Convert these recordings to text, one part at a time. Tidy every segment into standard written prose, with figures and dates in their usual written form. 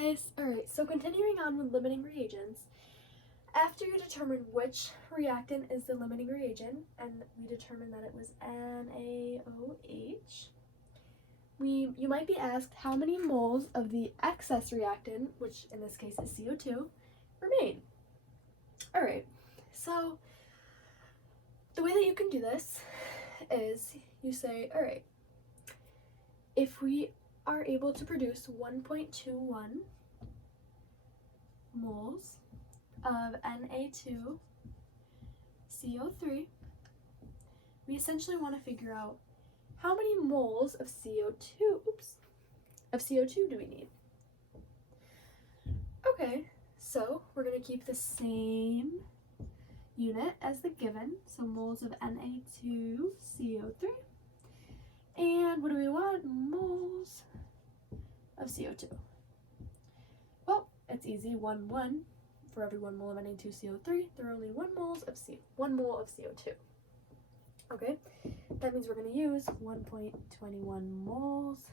guys! Alright, so continuing on with limiting reagents, after you determine which reactant is the limiting reagent, and we determined that it was NaOH, you might be asked how many moles of the excess reactant, which in this case is CO2, remain. Alright, so the way that you can do this is you say, alright, if we are able to produce 1.21 moles of Na2CO3, we essentially want to figure out how many moles of CO2 do we need. Okay, so we're going to keep the same unit as the given, so moles of Na2CO3. And what do we want? Moles of CO2. Well, it's easy, 1, 1. For every 1 mole of Na2CO3, there are only 1 mole of CO2. Okay, that means we're going to use 1.21 moles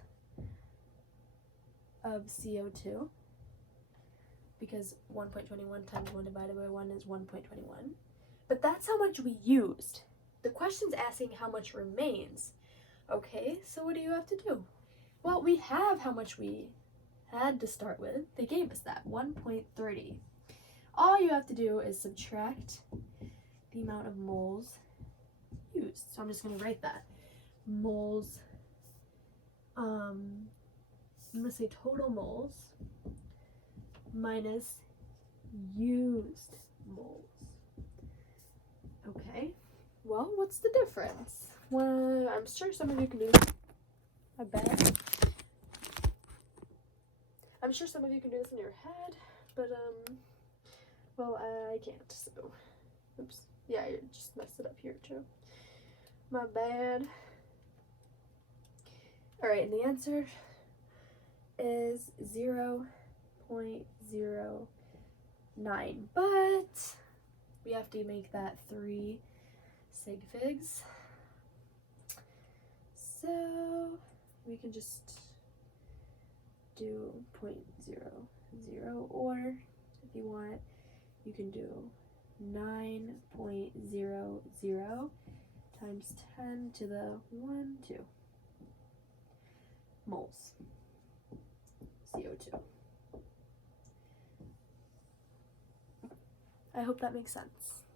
of CO2, because 1.21 times 1 divided by 1 is 1.21. But that's how much we used. The question's asking how much remains. Okay, so what do you have to do? Well, we have how much we had to start with. They gave us that, 1.30. All you have to do is subtract the amount of moles used. So I'm just going to write that. Moles, I'm going to say total moles minus used moles. Okay, well, what's the difference? Well, I'm sure some of you can do this. I bet. I'm sure some of you can do this in your head, but, well, I can't, so, oops. Yeah, I just messed it up here, too. My bad. Alright, and the answer is 0.09, but we have to make that 3 sig figs. So we can just do 0.00, or if you want, you can do 9.00 times 10 to the 2 moles CO2. I hope that makes sense.